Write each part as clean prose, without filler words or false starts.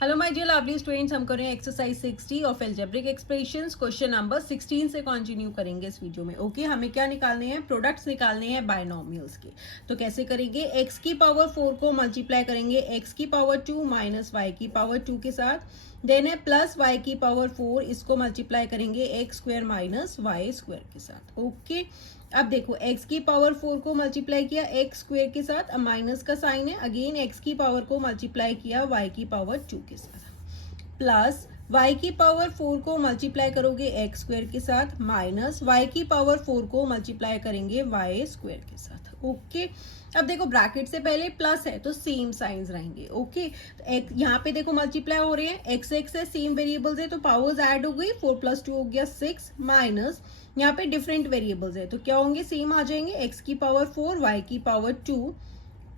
Hello my dear lovely students, हम कर रहे हैं exercise 60 of algebraic expressions. Question number 16 से कंटिन्यू करेंगे इस वीडियो में। ओके, हमें क्या निकालने हैं? प्रोडक्ट्स निकालने हैं बायनॉमियल्स के। तो कैसे करेंगे? x की पावर 4 को मल्टीप्लाई करेंगे x की पावर 2 माइनस y की पावर 2 के साथ। देन है प्लस y की पावर 4, इसको मल्टीप्लाई करेंगे x square minus y square के साथ। ओके, अब देखो x की पावर 4 को मल्टीप्लाई किया x स्क्वायर के साथ, अब माइनस का साइन है, अगेन x की पावर को मल्टीप्लाई किया y की पावर 2 के साथ, प्लस y की पावर 4 को मल्टीप्लाई करोगे x स्क्वायर के साथ, माइनस y की पावर 4 को मल्टीप्लाई करेंगे y स्क्वायर के साथ। ओके, अब देखो ब्रैकेट से पहले प्लस है तो सेम साइंस रहेंगे। ओके, तो यहाँ पे देखो मल्टीप्लाई हो रहे हैं, x x है, सेम वेरिएबल्स है तो पावर्स ऐड हो गई, 4 + 2 हो गया 6, माइनस यहाँ पे डिफरेंट वेरिएबल्स है तो क्या होंगे? सेम आ जाएंगे, x की पावर 4 y की पावर 2,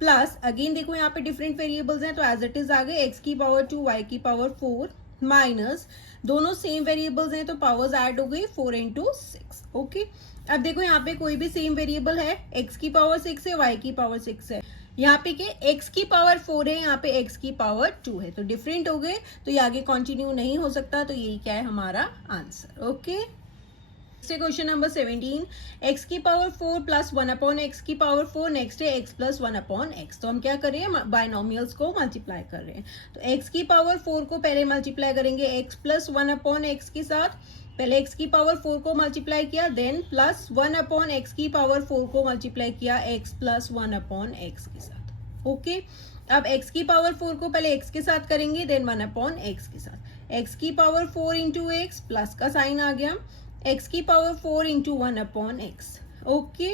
प्लस अगेन देखो यहाँ पे डिफरेंट वेरिएबल्स हैं तो एज इट इज आ गए x की पावर 2 y की पावर 4, माइनस दोनों सेम वेरिएबल्स हैं तो पावर्स ऐड हो गई, 4 × 6। ओके, अब देखो यहाँ पे कोई भी सेम वेरिएबल है, x की पावर 6 है, y की पावर 6 है, यहाँ पे के x की पावर 4 है, यहाँ पे x की पावर 2 है तो डिफरेंट हो गए, तो ये आगे कंटिन्यू नहीं हो सकता, तो यही क्या है हमारा answer. Okay, question number 17, x की पावर 4 प्लस 1 x की पावर 4, नेक्स्ट है x प्लस 1 x। तो हम क्या कर रहे हैं? बायनॉमियल्स को मल्टीप्लाई कर रहे हैं। तो x की पावर 4 को पहले मल्टीप्लाई करेंगे x प्लस 1 x के साथ, पहले x की पावर 4 को मल्टीप्लाई किया, देन प्लस 1 x की पावर 4 को मल्टीप्लाई किया x प्लस 1 x के साथ। ओके, अब x की पावर 4 को पहले x के साथ करेंगे, देन 1 x के साथ, x की पावर 4 × x, प्लस का साइन आ गया, x की पावर 4 × 1 x। ओके,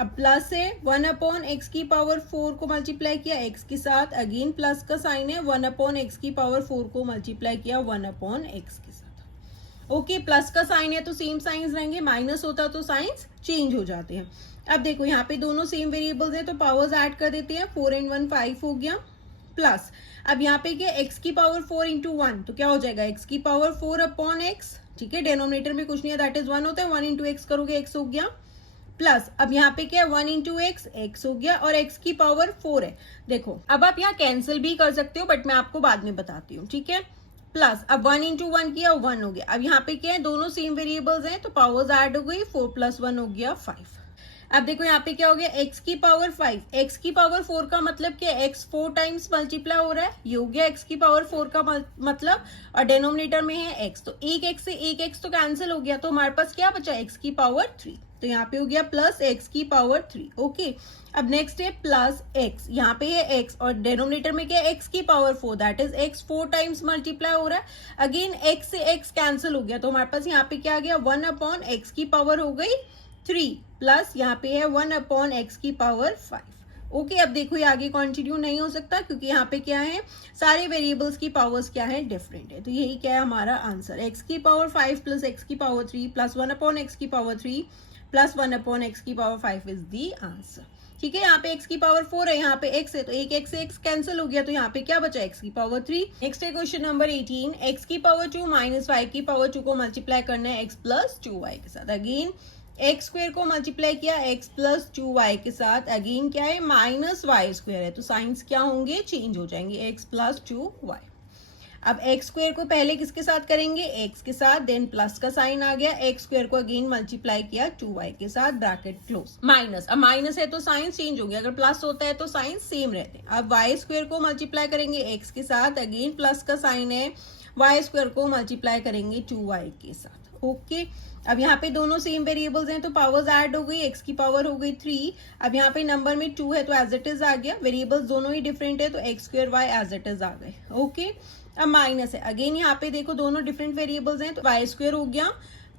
अब प्लस है, 1 x की पावर 4 को मल्टीप्लाई किया x के साथ, अगेन प्लस का साइन है, 1 x की पावर 4 को मल्टीप्लाई किया 1 x के साथ। ओके, प्लस का साइन है तो सेम साइंस रहेंगे, माइनस होता तो साइंस चेंज हो जाते हैं। अब देखो यहाँ पे दोनों सेम वेरिएबल्स हैं तो पावर्स ऐड कर देते हैं, 4 × 1 5 हो गया, प्लस अब यहाँ पे क्या, x की पावर 4 × 1 तो क्या हो जाएगा? x की पावर 4 x, ठीक है, डेनोमिनेटर में कुछ नहीं है, दैट इज 1 होता है, 1 × x करोगे x हो गया, प्लस अब यहाँ पे क्या है, 1 × x, x हो गया, और x की पावर 4 है। देखो अब आप यहाँ कैंसिल भी कर सकते हो, बट मैं आपको बाद में बताती हूँ, ठीक है। प्लस अब 1 × 1 किया, 1 हो गया, अब यहाँ पे क्या है, दोनों सेम वेरिएबल्स हैं तो पावर्स ऐड हो गई, 4 + 1 हो गया 5। अब देखो यहाँ पे क्या हो गया, x की पावर 5, x की पावर 4 का मतलब क्या है, x 4 टाइम्स मल्टीप्लाई हो रहा है, ये हो गया x की पावर 4 का मतलब, और डेनोमिनेटर में है x, तो एक x से एक x तो कैंसिल हो गया, तो हमारे पास क्या बचा? x की पावर 3, तो यहाँ पे हो गया प्लस x की पावर 3। ओके, अब नेक्स्ट है प्लस x, यहाँ पे है x और डेनोमिनेटर में क्या है, x की power 4, that is x 4 times multiply हो रहा है, अगेन x से x कैंसिल हो गया, तो हमारे पास यहाँ पे क्या आ गया, 1 x की पावर हो गई 3, प्लस यहाँ पे है 1 x की पावर 5। ओके, अब देखो ये आगे कंटिन्यू नहीं हो सकता क्योंकि यहाँ पे क्या है, सारे वेरिएबल्स की पावर्स क्या है, डिफरेंट है, तो यही क्या है हमारा आंसर, x की पावर 5 प्लस x की पावर 3 प्लस 1 x की पावर 3 प्लस 1 x की पावर 5 इज दी आंसर। ठीक है, यहाँ पे x की पावर 4 है, यहाँ पे x है, तो एक x से x कैंसिल हो गया, तो यहाँ पे क्या बचा, x की पावर 3। नेक्स्ट है क्वेश्चन नंबर 18, x की पावर 2 माइनस y की पावर 2 को मल्टीप्लाई करना है x प्लस 2y के साथ, अगेन एक्स स्क्वेयर को मल्टीप्लाई किया x प्लस 2y के साथ, अगेन क्या है, माइनस वाई स्क्वेयर है, तो साइंस क्या होंगे, चेंज हो जाएंगे, x प्लस 2y। अब x स्क्वेयर को पहले किसके साथ करेंगे, x के साथ, देन प्लस का साइन आ गया, x स्क्वेयर को अगेन मल्टीप्लाई किया 2y के साथ, ब्रैकेट क्लोज, माइनस, अब माइनस है तो साइन चेंज हो गया, अगर प्लस होता है तो साइन सेम रहते हैं। अब y स्क्वेयर को मल्टीप्लाई करेंगे x के साथ, अगेन प्लस का साइन है, y स्क्वेयर को मल्टीप्लाई करेंगे 2y के साथ। ओके, अब यहाँ पे दोनों सेम वेरिएबल्स हैं तो पावर्स ऐड हो गई, x की पावर हो गई 3, अब यहाँ पे नंबर में 2 है तो एज इट इज आ गया, वेरिएबल्स दोनों ही डिफरेंट है तो x square y as it is आ गए। ओके, अब माइनस है, अगेन यहाँ पे देखो दोनों डिफरेंट वेरिएबल्स हैं तो y स्क्वायर हो गया,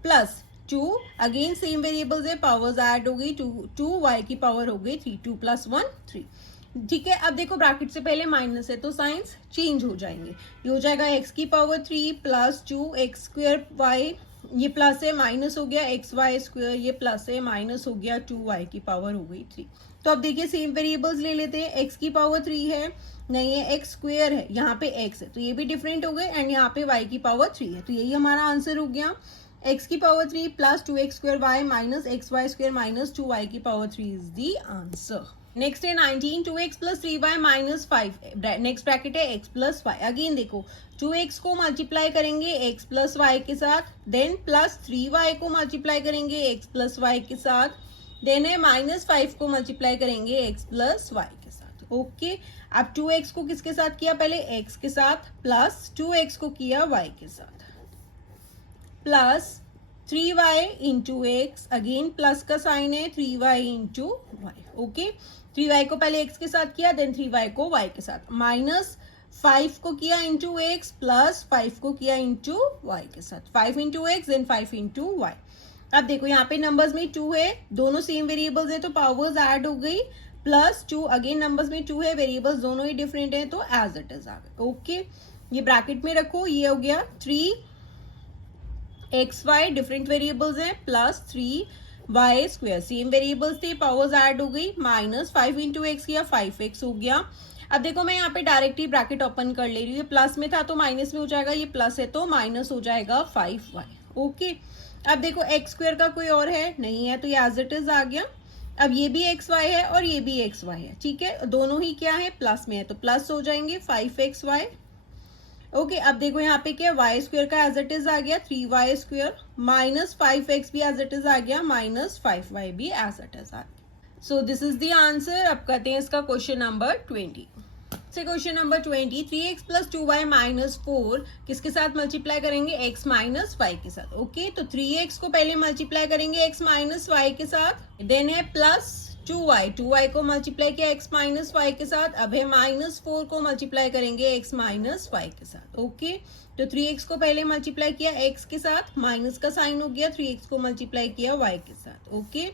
प्लस 2, अगेन सेम वेरिएबल्स है, पावर्स ऐड हो गई, 2 y की पावर हो गई 3, 2 + 1 3। ठीक है, अब देखो ब्रैकेट से पहले माइनस है तो साइंस चेंज हो जाएंगे, ये हो जाएगा x की power 3 plus 2 x square y, ये प्लस है, माइनस हो गया एक्स वाई स्क्वायर, ये प्लस है, माइनस हो गया 2y की पावर हो गई 3। तो अब देखिए सेम वेरिएबल्स ले लेते हैं, x की पावर 3 है, नहीं है, x स्क्वायर है, यहाँ पे x है तो ये भी डिफरेंट हो गए, एंड यहाँ पे y की पावर 3 है, तो यही हमारा आंसर हो गया, x की power 3 plus 2x square y minus x y square minus 2y की power 3 is the answer. Next है 19 2x plus 3y minus 5, next bracket है x प्लस वाई। अगेन देखो 2x को मल्टीप्लाई करेंगे x प्लस वाई के साथ, then plus 3y को multiply करेंगे x प्लस वाई के साथ, देन है माइनस 5 को मल्टीप्लाई करेंगे x प्लस वाई के साथ। ओके अब 2x को किसके साथ किया, पहले x के साथ, प्लस 2x को किया y के साथ, plus 3y into x, again plus का साइन है 3y into Y. Okay 3y को पहले x के साथ किया, देन 3y को y के साथ, माइनस 5 को किया इंटू एक्स, प्लस 5 को किया इंटू वाई के साथ, 5 into x then 5 into y. अब देखो यहाँ पे नंबर्स में 2 है, दोनों सेम वेरिएबल्स है तो पावर्स ऐड हो गई, प्लस 2 अगेन नंबर्स में 2 है, वेरिएबल्स दोनों ही डिफरेंट है तो एज इट इज आ गए। ओके ये ब्रैकेट में रखो, ये हो गया 3xy डिफरेंट वेरिएबल्स हैं, plus 3y square same variables थे, पावर्स ऐड हो गई, माइनस 5 इंटू एक्स किया 5x हो गया। अब देखो मैं यहाँ पे डायरेक्टली ब्रैकेट ओपन कर ले रही हूँ, ये प्लस में था तो माइनस में हो जाएगा, ये प्लस है तो माइनस हो जाएगा 5y। ओके अब देखो एक्स स्क्वायर का कोई और है नहीं है तो ये एज इट इज आ गया। अब ये भी एक्स वाई है और ये भी एक्स वाई है, ठीक है, दोनों ही क्या है प्लस में है तो प्लस हो जाएंगे 5xy। ओके अब देखो यहाँ पे क्या वाई स्क्वायर का एज इट इज आ गया 3y स्क्वायर, माइनस 5x भी एज इट इज आ गया, माइनस 5y भी एज इट इज आ गया। So this is the answer. अब करते हैं इसका क्वेश्चन नंबर 20 से। Question number 20 3x plus 2y minus 4 किसके साथ मल्टीप्लाई करेंगे, x माइनस y के साथ। ओके तो 3x को पहले मल्टीप्लाई करेंगे x माइनस y के साथ, देन है प्लस 2y को मल्टीप्लाई किया x माइनस y के साथ, अब है माइनस 4 को मल्टीप्लाई करेंगे x माइनस y के साथ। ओके तो 3x को पहले मल्टीप्लाई किया x के साथ, माइनस का साइन हो गया, 3x को मल्टीप्लाई किया y के साथ। ओके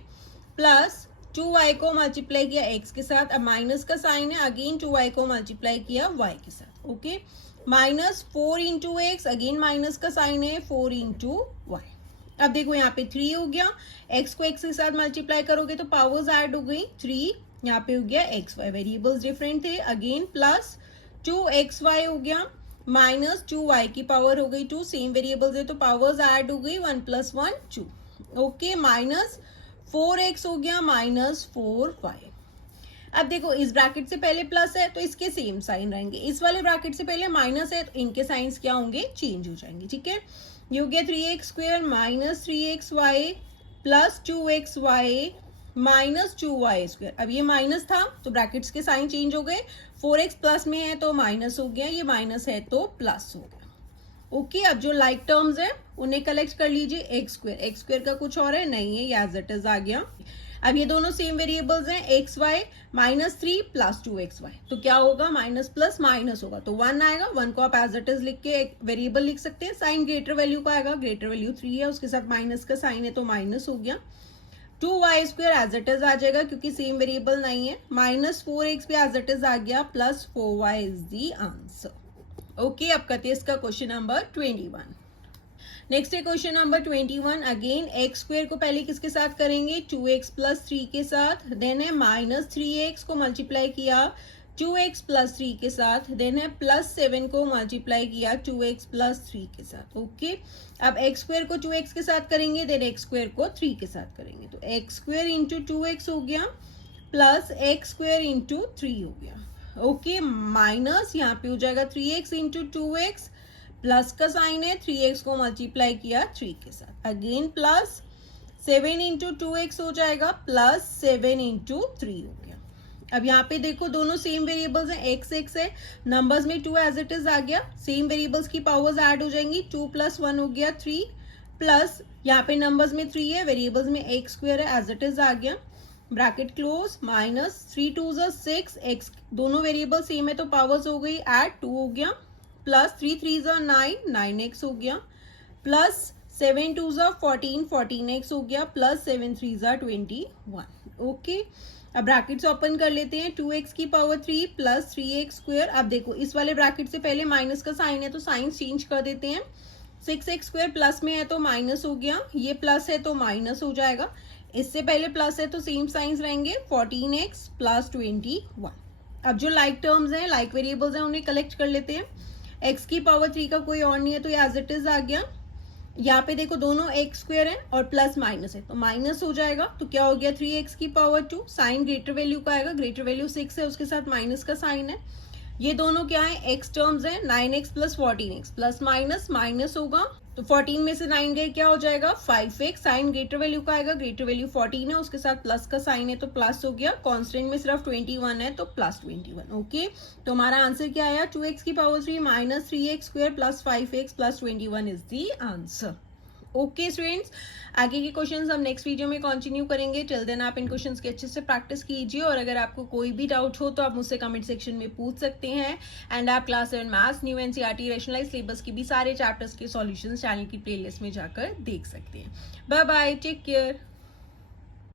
प्लस 2y को मल्टीप्लाई किया x के साथ, अब माइनस का साइन है, अगेन 2y को मल्टीप्लाई किया y के साथ। Okay minus 4 into x, again minus का साइन है 4 इंटू वाई। अब देखो यहाँ पे 3 हो गया, x को x के साथ मल्टीप्लाई करोगे तो पावर्स ऐड हो गई, 3 यहाँ पे हो गया एक्स वाई, वेरिएबल्स डिफरेंट थे, अगेन प्लस 2xy हो गया, माइनस 2y की पावर हो गई 2, सेम वेरिएबल्स है तो पावर्स ऐड हो गई, 1 प्लस 1 2। ओके माइनस 4x हो गया, माइनस 4y। अब देखो इस ब्रैकेट से पहले प्लस है तो इसके सेम साइन रहेंगे, इस वाले ब्रैकेट से पहले माइनस है तो इनके साइंस क्या होंगे, चेंज हो जाएंगे। ठीक है ये हो गया 3x square minus 3xy plus 2xy minus 2y square. अब ये माइनस था तो ब्रैकेट्स के साइन चेंज हो गए, 4x प्लस में है तो माइनस हो गया, ये माइनस है तो प्लस हो गया। ओके अब जो लाइक टर्म्स है उन्हें कलेक्ट कर लीजिए, एक्स स्क्वायर का कुछ और है नहीं है, ये एज इट इज आ गया। अब ये दोनों सेम वेरिएबल्स हैं, x y minus 3 plus 2xy, तो क्या होगा माइनस प्लस माइनस होगा तो 1 आएगा, 1 को आप एज इट इज लिख के वेरिएबल लिख सकते हैं, साइन ग्रेटर वैल्यू का आएगा, ग्रेटर वैल्यू 3 है उसके साथ माइनस का साइन है तो माइनस हो गया, 2y square as it is आ जाएगा क्योंकि सेम वेरिएबल नहीं है, माइनस 4x भी एज इट इज आ गया, plus 4y is the answer. Okay अब करते हैं इसका क्वेश्चन नंबर 21। नेक्स्ट है question number 21। Again x square को पहले किसके साथ करेंगे, 2x प्लस 3 के साथ, देन है माइनस 3x को मल्टीप्लाई किया 2x प्लस 3 के साथ, देन है प्लस 7 को मल्टीप्लाई किया 2x प्लस 3 के साथ। ओके अब एक्स स्क्वायर को 2x के साथ करेंगे, देन एक्स स्क्वायर को 3 के साथ करेंगे तो एक्स स्क्वायर इंटू 2x हो गया प्लस एक्स स्क्वायर इंटू 3 हो गया। ओके माइनस यहाँ पे हो जाएगा 3x इंटू 2x, प्लस का साइन है 3x को मल्टीप्लाई किया 3 के साथ, अगेन प्लस 7 इंटू 2x हो जाएगा प्लस 7 इंटू 3 हो गया। अब यहाँ पे देखो दोनों सेम वेरिएबल्स हैं, x है, नंबर्स में 2 एज इट इज आ गया, सेम वेरिएबल्स की पावर्स ऐड हो जाएंगी, 2 प्लस 1 हो गया 3, प्लस यहाँ पे नंबर्स में 3 है, वेरिएबल्स में x स्क्वायर है एज इट इज आ गया, ब्रैकेट क्लोज, माइनस 3 2 6 x, दोनों वेरिएबल सेम है तो पावर्स हो गई ऐड 2 हो गया, प्लस 3 3 9 9x हो गया, प्लस 7 2 14 14x हो गया, प्लस 7 3 21। ओके अब ब्रैकेट्स ओपन कर लेते हैं, 2x की पावर 3 प्लस 3x स्क्वायर। अब देखो इस वाले ब्रैकेट से पहले माइनस का साइन है तो साइन चेंज कर देते हैं, 6x स्क्वायर प्लस में है तो माइनस हो गया, ये प्लस है तो माइनस हो जाएगा, इससे पहले प्लस है तो सेम साइंस रहेंगे, 14x प्लस 21। अब जो लाइक टर्म्स हैं, लाइक वेरिएबल्स हैं, उन्हें कलेक्ट कर लेते हैं, x की पावर 3 का कोई और नहीं है तो ये एज इट इज आ गया, यहाँ पे देखो दोनों एक्स स्क्वायर है और प्लस माइनस है तो माइनस हो जाएगा, तो क्या हो गया 3x की पावर 2। साइन ग्रेटर वैल्यू का आएगा, ग्रेटर वैल्यू 6 है उसके साथ माइनस का साइन है। ये दोनों क्या है, एक्स टर्म्स है, 9x plus 14x plus minus minus होगा, तो 14 में से 9 गए क्या हो जाएगा 5x। साइन ग्रेटर वैल्यू का आएगा, ग्रेटर वैल्यू 14 है उसके साथ प्लस का साइन है तो प्लस हो गया। कांस्टेंट में सिर्फ 21 है तो प्लस 21। ओके, तो हमारा आंसर क्या आया 2x की power 3 minus 3x square plus 5x plus 21 is the answer. Okay students, आगे के क्वेश्चंस हम नेक्स्ट वीडियो में कंटिन्यू करेंगे। टिल देन आप इन क्वेश्चंस की अच्छे से प्रैक्टिस कीजिए और अगर आपको कोई भी डाउट हो तो आप मुझसे कमेंट सेक्शन में पूछ सकते हैं। एंड आप class 7 maths, new NCERT, rationalised syllabus की भी सारे चैप्टर्स के सॉल्यूशंस चैनल की प्लेलिस्ट में जाकर देख सकते हैं। Bye bye, take care.